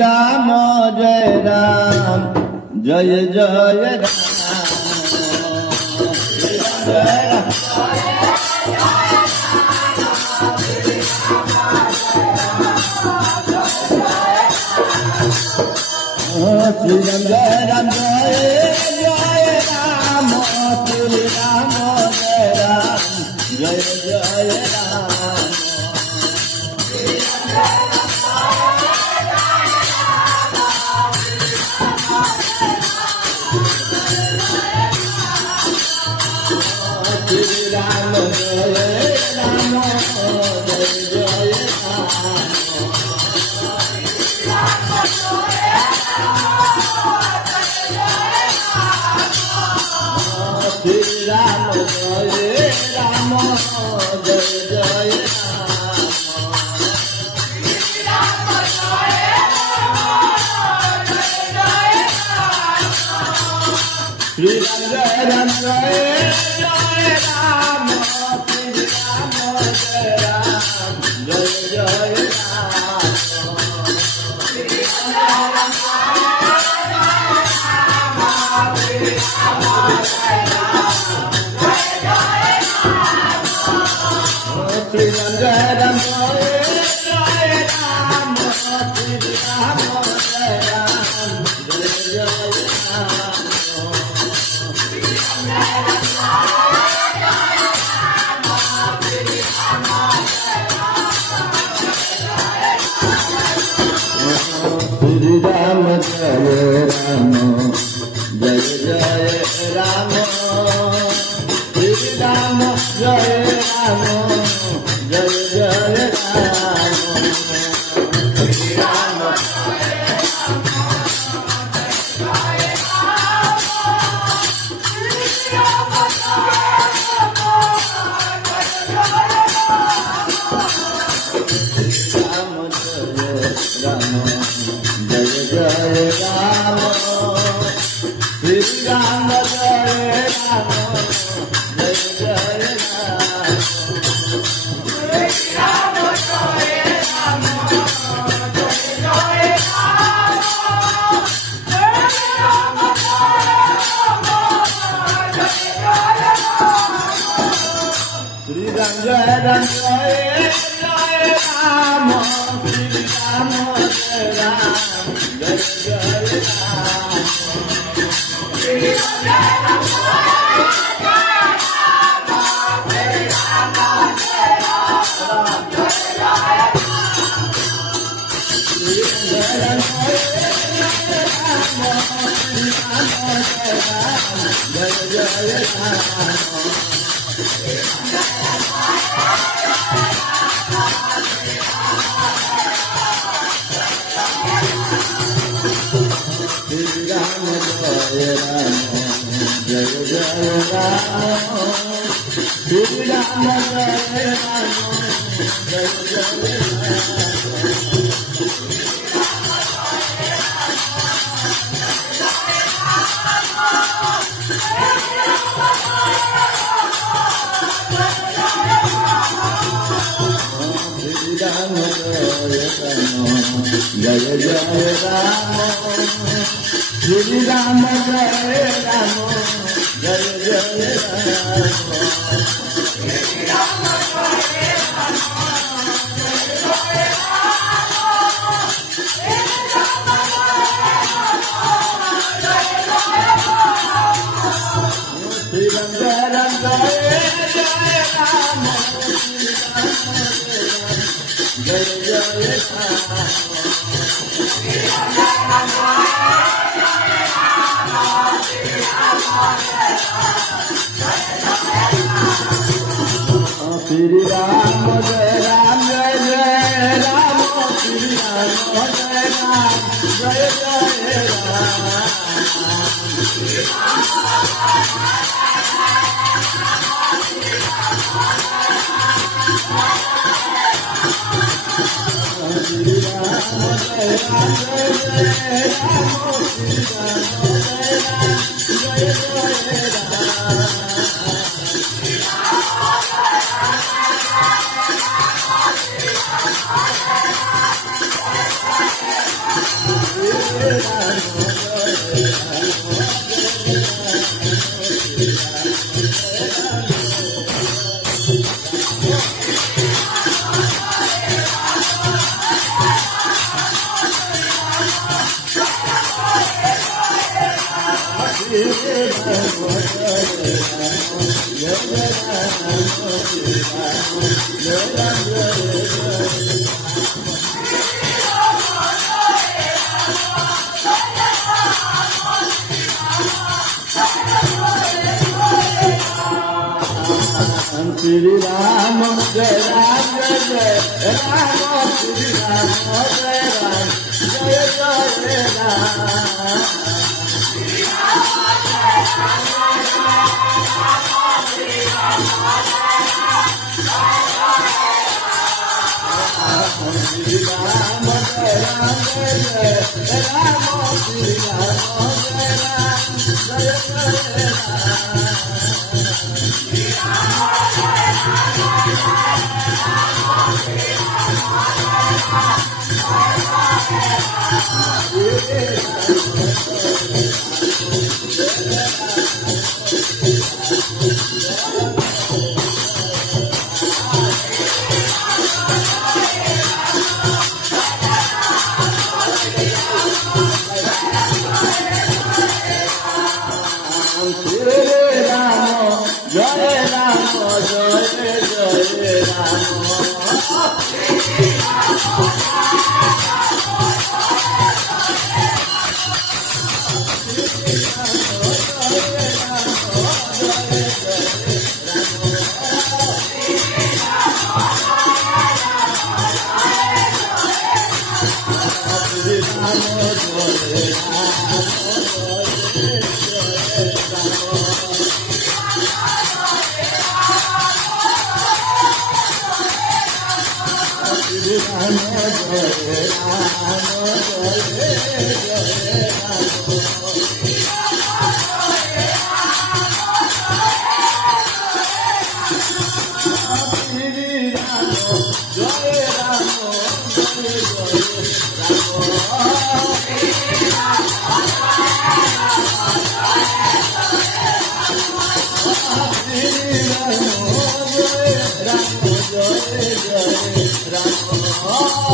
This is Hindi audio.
Ram Jai Ram Jai Jai Ram Jai Ram Shri Ram Jai Ram Jai Jai Ram Shri Ram Jai Ram Jai Jai Ram Shri Ram Jai Ram Jai Jai Ram Shri Ram Jai Ram Jai Jai Ram Shri Ram Jai Ram Jai Jai Ram Shri Ram Jai Ram Jai Jai Ram Shri Ram Jai Ram Jai Jai Ram Shri Ram Jai Ram Jai Jai Ram Shri Ram Jai Ram Jai Jai Ram Shri Ram Jai Ram Jai Jai Ram Shri Ram Jai Jai Ram Shri Ram Jai Ram Jai Jai Ram Shri Ram Jai Ram Jai Jai Ram Shri Ram Jai Ram Jai Jai Ram Shri Ram Jai Ram Jai Jai Ram Shri Ram Jai Ram Jai Jai Ram Shri Ram Jai Ram Jai Jai Ram Shri Ram Jai Ram Jai Jai Jai Jai Ram Shri Ram Jai Ram Jai Jai Ram Shri Ram Jai Ram Jai Jai Ram Jai Jai Ram Shri Ram Jai Ram Jai Jai Ram Shri Ram Jai Ram Jai Jai Ram Shri Ram Jai Ram Jai Jai Ram Shri Ram Jai Ram Jai Jai Ram Shri Ram, Jai Ram, Jai Ram, Shri Ram, Jai Ram, Jai Jai Ram. Shri Ram, Jai Ram, Shri Ram, Jai Ram, Jai Ram,